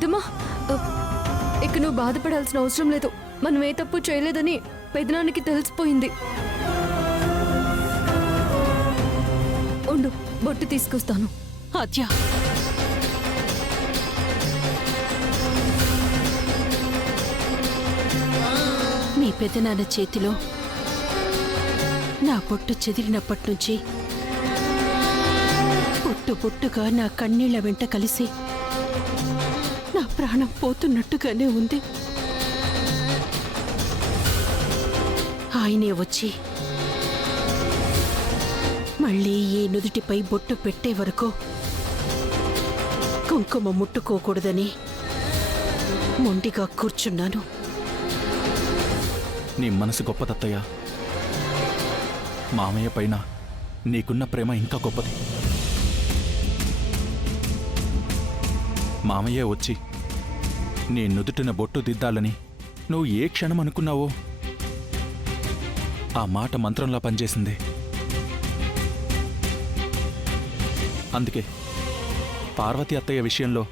పెద్దమ్మా, ఇక నువ్వు బాధపడాల్సిన అవసరం లేదు. మనం ఏ తప్పు చేయలేదని పెదనానికి తెలిసిపోయింది. ఉండు, బొట్టు తీసుకొస్తాను. ఆద్య, మీ పెదనాన్న చేతిలో నా బొట్టు చెదిరినప్పటి నుంచి పొట్టు పొట్టుగా నా కన్నీళ్ల వెంట కలిసి నా ప్రాణం పోతున్నట్టుగానే ఉంది. ఆయనే వచ్చి మళ్ళీ ఈ నుదుటిపై బొట్టు పెట్టే వరకు కుంకుమ ముట్టుకోకూడదని మొండిగా కూర్చున్నాను. నీ మనసు గొప్పదత్తయ్య. మామయ్య పైన నీకున్న ప్రేమ ఇంకా గొప్పది. మామయ్య వచ్చి నీ నుదుటిన బొట్టు దిద్దాలని నువ్వు ఏ క్షణం అనుకున్నావో ఆ మాట మంత్రంలా పనిచేసింది. అందుకే పార్వతి అత్తయ్య విషయంలో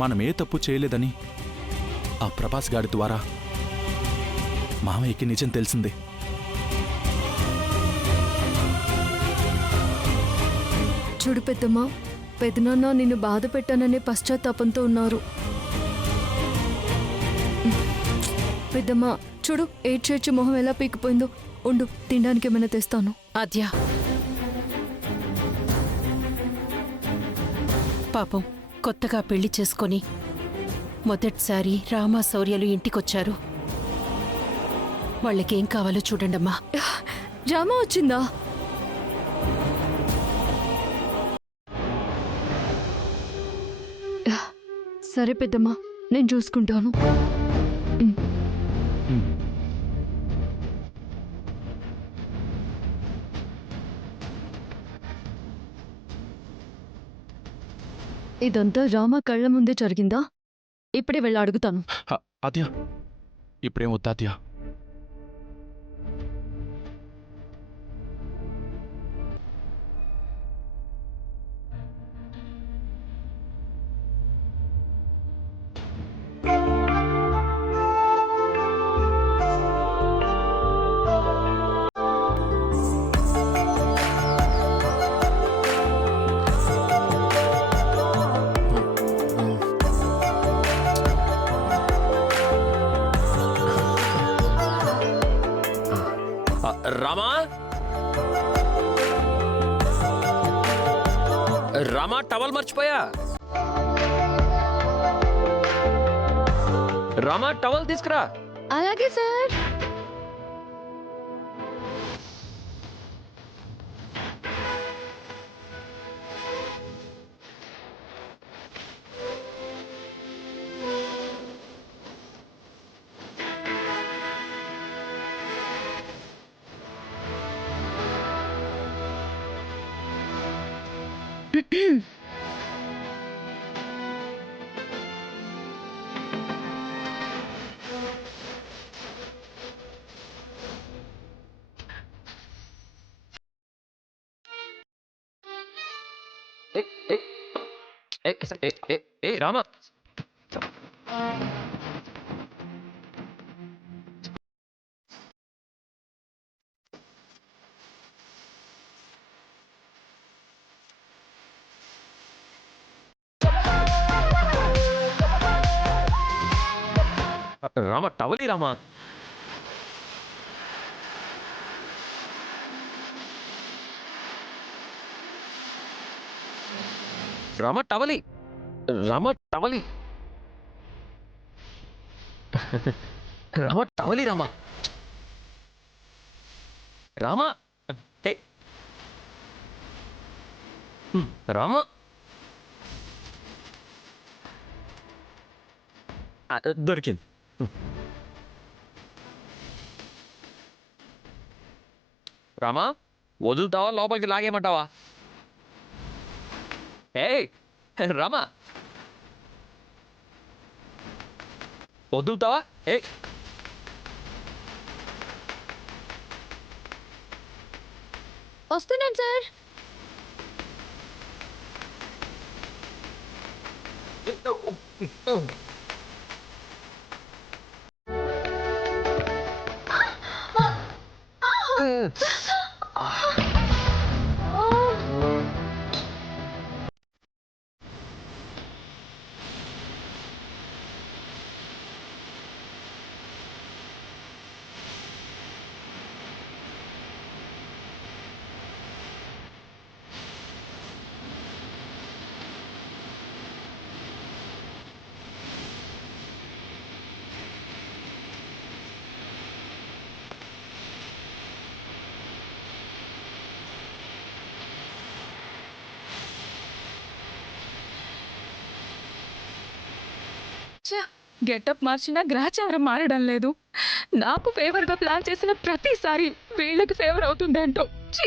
మనమే తప్పు చేయలేదని ఆ ప్రభాస్ గారి ద్వారా మామయ్యకి నిజం తెలిసింది. చూడు పెద్దమ్మా, పెదనాన్న నిన్ను బాధ పెట్టాననే పశ్చాత్తాపంతో ఉన్నారు. పెద్దమ్మా చూడు, ఏడ్చేడ్చి మొహం ఎలా పీకిపోయిందో. ఉండు, తినడానికి ఏమైనా తెస్తాను. ఆద్య, పాపం కొత్తగా పెళ్లి చేసుకొని మొదటిసారి రామా శౌర్యలు ఇంటికొచ్చారు. వాళ్ళకేం కావాలో చూడండమ్మా. రామా వచ్చిందా? సరే పెద్దమ్మా, నేను చూసుకుంటాను. ఇదంతా రామా కళ్ళ ముందే జరిగిందా? ఇప్పుడే వెళ్ళి అడుగుతాను. అద్యా, ఇప్పుడేం వద్దాద్యా. రామా, రామా టవల్ మర్చిపోయా. రామా టవల్ తీసుకురా. అలాగే సార్. రామా, రామా టవలి. రామా రామా టవలి. రామా టవలి. రామా టవలి. రామా రామా రామా దొరికింది. రామా వదులుతావా, లోపలికి లాగేయమంటావా? ఏయ్ రామా, వదులుతావా? ఏయ్ వస్తున్నాను సార్. గెటప్ మార్చినా గ్రహచారం మారడం లేదు. నాకు ఫేవర్గా ప్లాన్ చేసిన ప్రతిసారి వీళ్ళకి ఫేవర్ అవుతుందేంటో. ఛీ!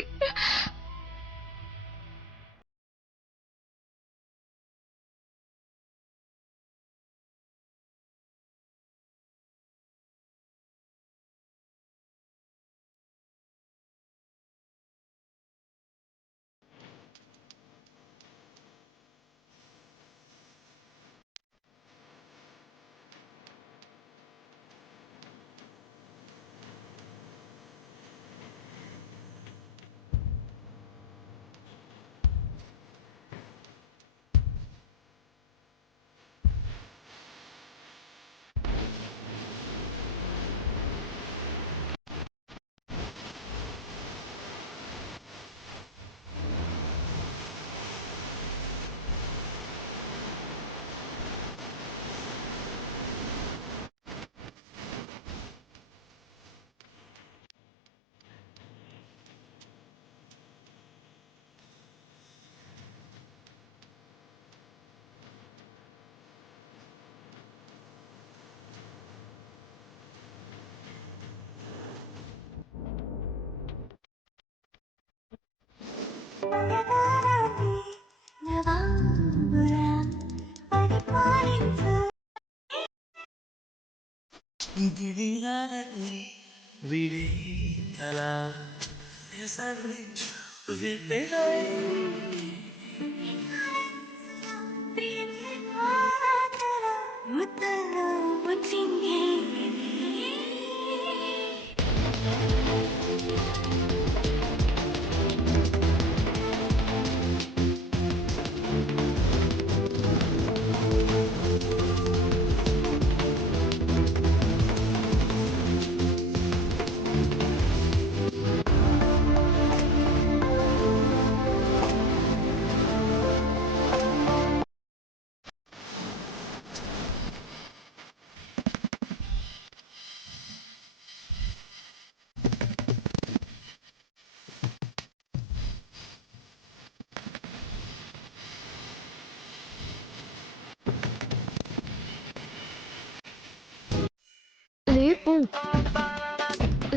లేపు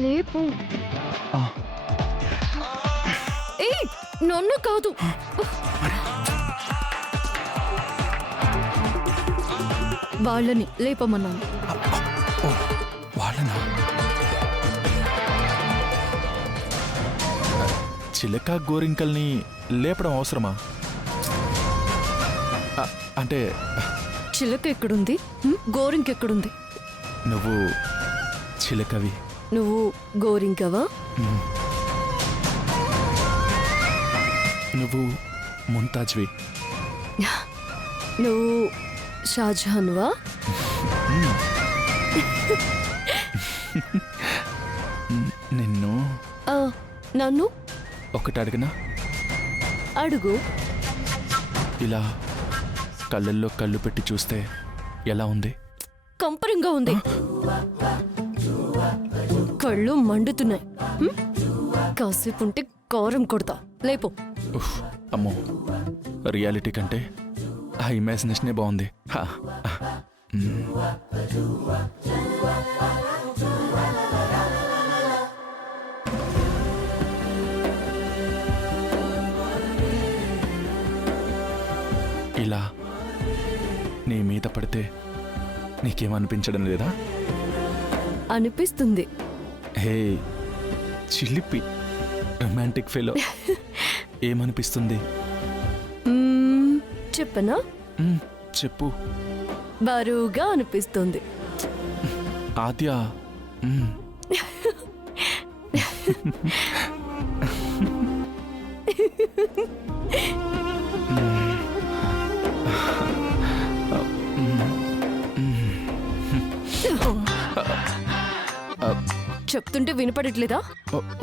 లేపు. ఏయ్, నన్ను కాదు. వాళ్ళని లేపమన్నాను. వాళ్ళనా? చిలక గోరింకల్ని లేపడం అవసరమా? అంటే చిలక ఎక్కడుంది, గోరింకెక్కడుంది? నువ్వు చిలకవి, నువ్వు గోరింకవా? నువ్వు ముంతాజ్వి. నువ్వు షాజహాన్వా? నిన్ను నన్ను ఒకటి అడిగినా? అడుగు. ఇలా కళ్ళల్లో కళ్ళు పెట్టి చూస్తే ఎలా ఉంది? కంపరంగా ఉంది. కళ్ళు మండుతున్నాయి. కాసేపు ఉంటే కారం కొడతా. లేపు. ఉఫ్, అమ్మో, రియాలిటీ కంటే ఆ ఇమాజినేషనే బాగుంది. ఇలా నీ మీద పడితే నీకేమనిపించడం లేదా? అనిపిస్తుంది. హే చిలిపి రొమాంటిక్ ఫెలో, ఏమనిపిస్తుంది? చెప్పనా? చెప్పు. బరువుగా అనిపిస్తుంది. ఆద్య మ్మ్. చెప్తుంటే వినపడట్లేదా?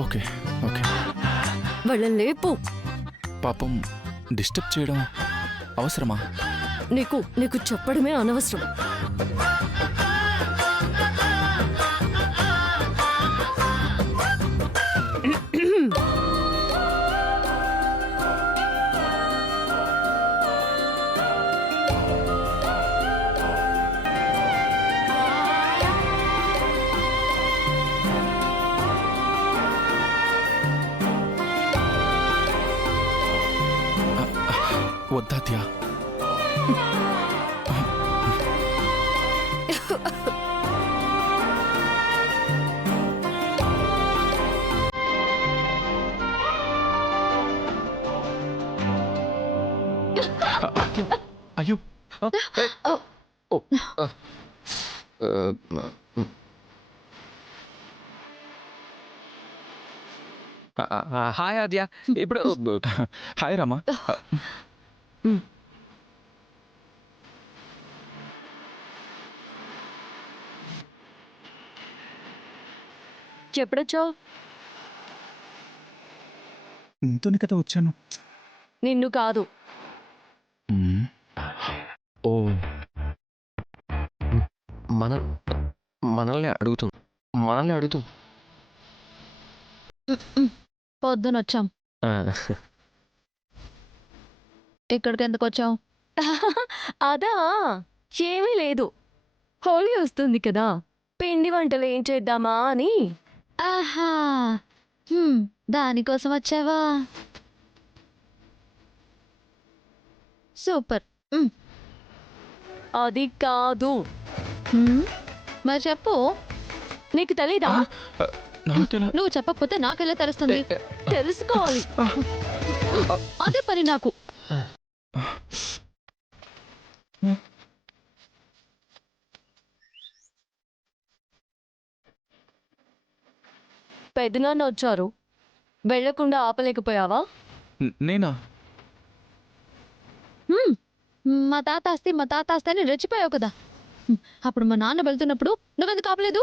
Okay okay. వాళ్ళని లేపు. పాపం డిస్టర్బ్ చేయడం అవసరమా? నీకు నీకు చెప్పడమే అనవసరం. వద్దాద్య. అయ్యో హాయ్ ఆద్య. ఇప్పుడు హాయ్ రామా. ఎప్పుడొచ్చావు? నీతోనే కదా వచ్చాను. నిన్ను కాదు. మ్మ్. ఓ మన మనల్ని అడుగుతుంది. పొద్దున వచ్చాం. ఇక్కడికి ఎందుకు వచ్చావు? అదా ఏమీ లేదు. హోలీ వస్తుంది కదా, పిండి వంటలు ఏం చేద్దామా అని. ఆహా, దానికోసం వచ్చావా? సూపర్. అది కాదు. మరి చెప్పు. నీకు తెలీదా? నాకు తెల నువ్వు చెప్పకపోతే నాకెలా తెలుస్తుంది? తెలుసుకోవాలి. అదే పని నాకు. పెద్దనాన్న వచ్చారు, వెళ్లకుండా ఆపలేకపోయావా? నేనా? మా తాత ఆస్తి అని రెచ్చిపోయావు కదా. అప్పుడు మా నాన్న వెళ్తున్నప్పుడు నువ్వెందుకు ఆపలేదు?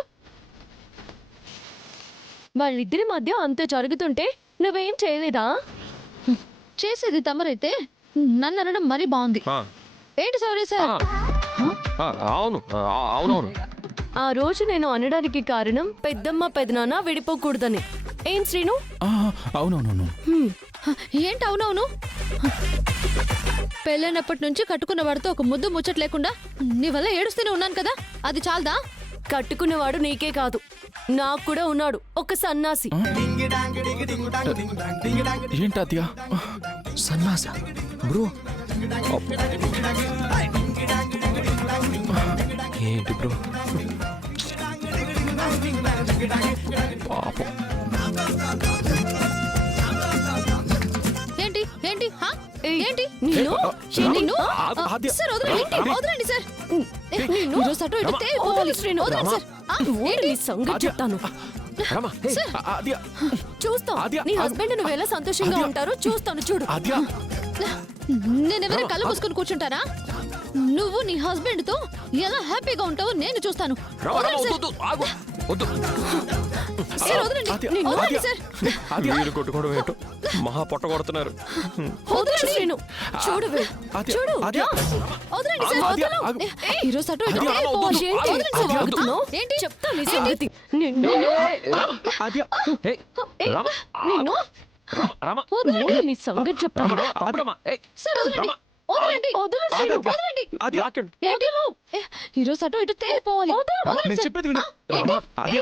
వాళ్ళిద్దరి మధ్య అంత జరుగుతుంటే నువ్వేం చేయలేదా? చేసేది తమరైతే నన్ను అనడం మరీ బాగుంది. ఏంటి సారీ సార్? అవునవును. ఆ రోజు నేను అనడానికి కారణం పెద్దమ్మ పెదనాన్న విడిపోకూడదని. ఏం శ్రీను? అవునవునవును. ఏంటి అవునవును? పెళ్ళైనప్పటి నుంచి కట్టుకున్న వాడితో ఒక ముద్దు ముచ్చట లేకుండా నీ వల్ల ఏడుస్తూనే ఉన్నాను కదా, అది చాలదా? కట్టుకునేవాడు నీకే కాదు, నాకు కూడా ఉన్నాడు ఒక సన్నాసి. ఏంటి ఆద్య? సన్నాస బ్రో. ఏంటి బ్రో? పాపం. ఏంటి ఏంటి హా? ఏయ్, ఏంటి నిన్ను? నిన్ను? ఆద్య. సార్ వదలండి సార్. ఈరోజు అటు ఇటు తేలిపోవాలి. శ్రీను, వదలండి సార్. ఏంటి నీ సంగతి చెప్తాను. రామా, ఆద్య. చూస్తాం ఆద్య, నీ హస్బెండ్ నువ్వు ఎలా సంతోషంగా ఆద్య. ఉంటారో చూస్తాను, చూడు. ఆద్య. నేనెవరైనా కళ్ళు మూసుకొని కూర్చుంటారా? నువ్వు నీ హస్బెండ్ తో ఎలా హ్యాపీగా ఉంటావో నేను చూస్తాను. వదలండి సార్. సార్ వదలండి. ఆద్య, వదలండి సార్. ఆద్య. వీళ్ళు కొట్టుకోవడం ఏంటో మహా పొట్ట కొడుతున్నారు. వదలు శ్రీను, చూడు ఆద్య, చూడు. ఆద్య. వదలండి సార్. ఆద్య, వదలు. ఆగు. ఈరోజు అటు ఇటు ఆద్య, తేలిపోవాలి. ఏంటి? వదలండి సార్. ఆద్య, వాగుతున్నావు? ఏంటి? చెప్తా నీ సంగతి. నిన్ను ఆద్య. ఏయ్, రామా, నిన్ను రామా, ముందు నీ సంగతి చెప్తాను. రామా, ఏయ్, సార్ వదలండి. వదలండి. వదలు శ్రీను. వదలండి. ఆద్య. ఏంటి నువ్వు? ఈరోజు అటు ఇటు తేలిపోవాలి. వదలండి నేను సార్. చెప్పేది విను. రామా, ఆద్య.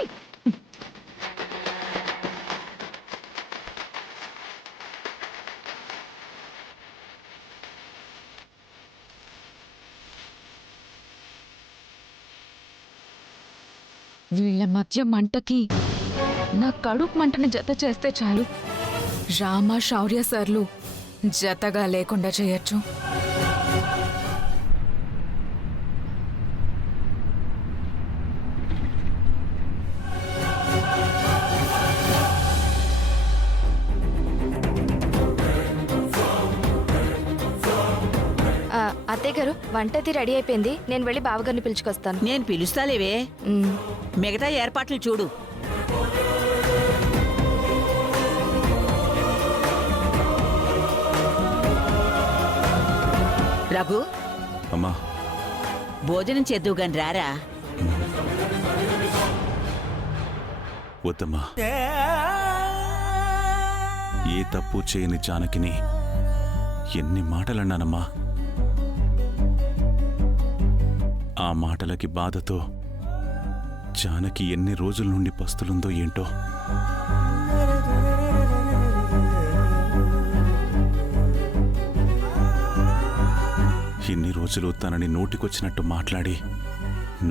వీళ్ళ మధ్య మంటకి నా కడుపు మంటని జత చేస్తే చాలు. రామ శౌర్య సార్లు జతగా లేకుండా చేయొచ్చు. అత్తయ్య గారు వంట అది రెడీ అయిపోయింది. నేను వెళ్ళి బావగారిని పిలుచుకొస్తాను. నేను పిలుస్తాలేవే, ఉమ్. మిగతా ఏర్పాట్లు చూడు. రఘు, అమ్మా, భోజనం చేద్దువు గాని రారా. వద్దమ్మా. ఏ తప్పు చేయని జానకిని ఎన్ని మాటలన్నానమ్మా. ఆ మాటలకి బాధతో జానకి ఎన్ని రోజుల నుండి పస్తులుందో ఏంటో. ఇన్ని రోజులు తనని నోటికొచ్చినట్టు మాట్లాడి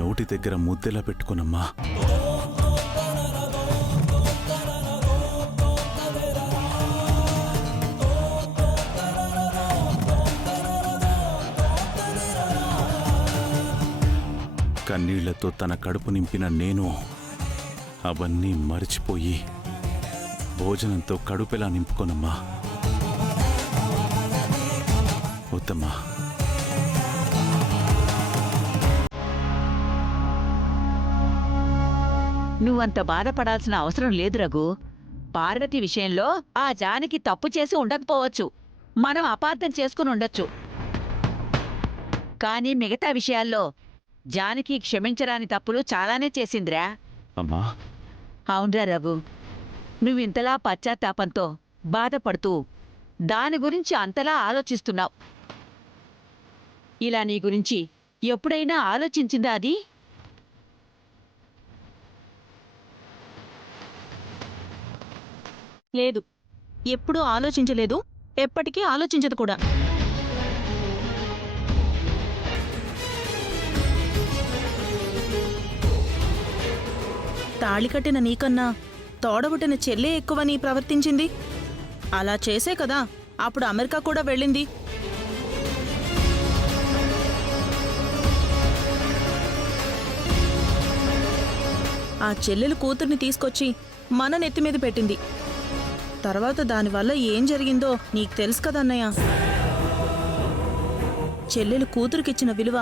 నోటి దగ్గర ముద్దెలా పెట్టుకోనమ్మా. కన్నీళ్లతో తన కడుపు నింపిన నేను అవన్నీ మరిచిపోయి భోజనంతో కడుపెలా నింపుకోనమ్మా. వద్దమ్మా. నువ్వంత బాధపడాల్సిన అవసరం లేదు రఘు. పార్వతి విషయంలో ఆ జానకి తప్పు చేసి ఉండకపోవచ్చు, మనం అపార్థం చేసుకుని ఉండొచ్చు. కానీ మిగతా విషయాల్లో జానకి క్షమించరాని తప్పులు చాలానే చేసిందిరా. అమ్మా, అవునరా రఘు, నువ్వింతలా పశ్చాత్తాపంతో బాధపడుతూ దాని గురించి అంతలా ఆలోచిస్తున్నావు. ఇలా నీ గురించి ఎప్పుడైనా ఆలోచించిందా అది? లేదు, ఎప్పుడూ ఆలోచించలేదు, ఎప్పటికీ ఆలోచించదు కూడా. తాళి కట్టిన నీకన్నా తోడబుట్టిన చెల్లే ఎక్కువని ప్రవర్తించింది. అలా చేసే కదా అప్పుడు అమెరికా కూడా వెళ్ళింది. ఆ చెల్లెలు కూతుర్ని తీసుకొచ్చి మన నెత్తిమీద పెట్టింది. తర్వాత దానివల్ల ఏం జరిగిందో నీకు తెలుసు కదన్నయ్య. చెల్లెలు కూతురికిచ్చిన విలువ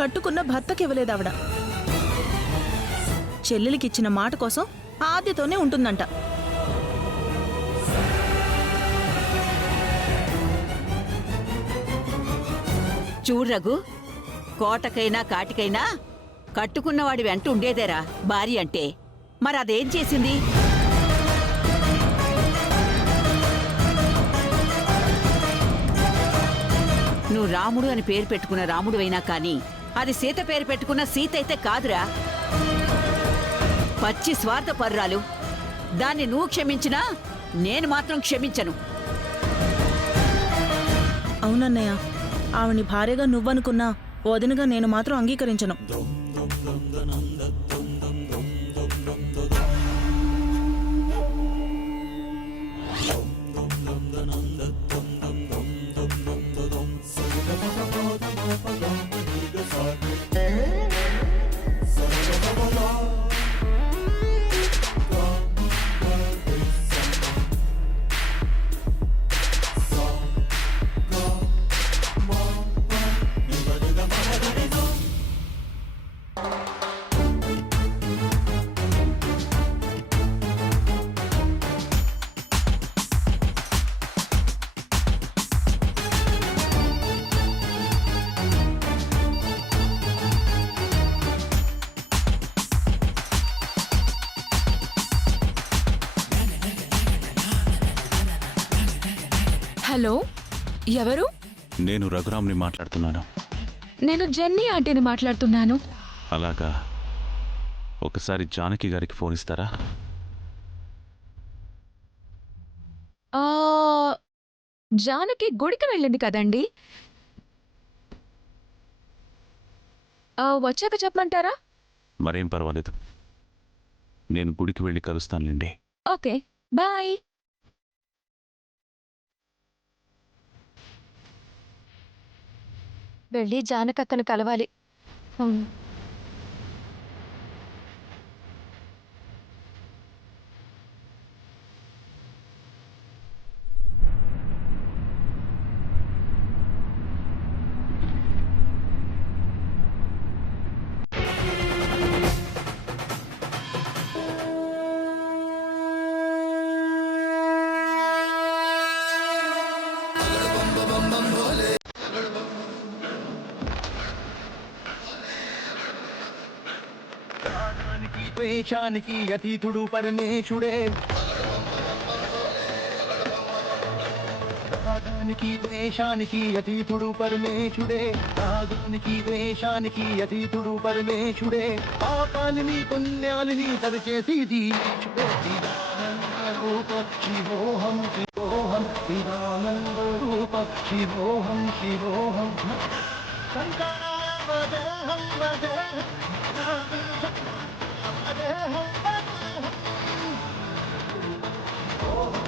కట్టుకున్న భర్తకివ్వలేదావిడ. చెల్లెలికిచ్చిన మాట కోసం ఆద్యతోనే ఉంటుందంట. చూడు రఘు, కోటకైనా కాటికైనా కట్టుకున్నవాడి వెంట ఉండేదేరా భార్య అంటే. మరి అదేం చేసింది? నువ్వు రాముడు అని పేరు పెట్టుకున్న రాముడు అయినా కానీ అది సీత పేరు పెట్టుకున్న సీత అయితే కాదురా. పచ్చి స్వార్థపరురాలు. దాన్ని నువ్వు క్షమించినా నేను మాత్రం క్షమించను. అవునన్నయ్య, ఆవిని భార్యగా నువ్వనుకున్నా వదినగా నేను మాత్రం అంగీకరించను. హలో, ఎవరు? నేను రఘురామ్ని మాట్లాడుతున్నాను. నేను జెన్నీ ఆంటీని మాట్లాడుతున్నాను. అలాగా, ఒకసారి జానకి గారికి ఫోన్ ఇస్తారా? జానకి గుడికి వెళ్ళింది కదండి, వచ్చాక చెప్పమంటారా? మరేం పర్వాలేదు, నేను గుడికి వెళ్ళి కలుస్తానులేండి. Okay, bye. వెళ్ళి జానకక్కను కలవాలి. ద్వేషానికి అతీతుడు పరమేశుడే రాగానికి ద్వేషానికి అతీతుడు పరమేశుడే రాగానికి ద్వేషానికి అతీతుడు పరమేశుడే పాపాలని పుణ్యాలని సరిచేసి దీక్షుడే చిదానంద రూప శివోహం శివోహం చిదానంద రూప శివోహం శివోహం శంకరావదేహం వదే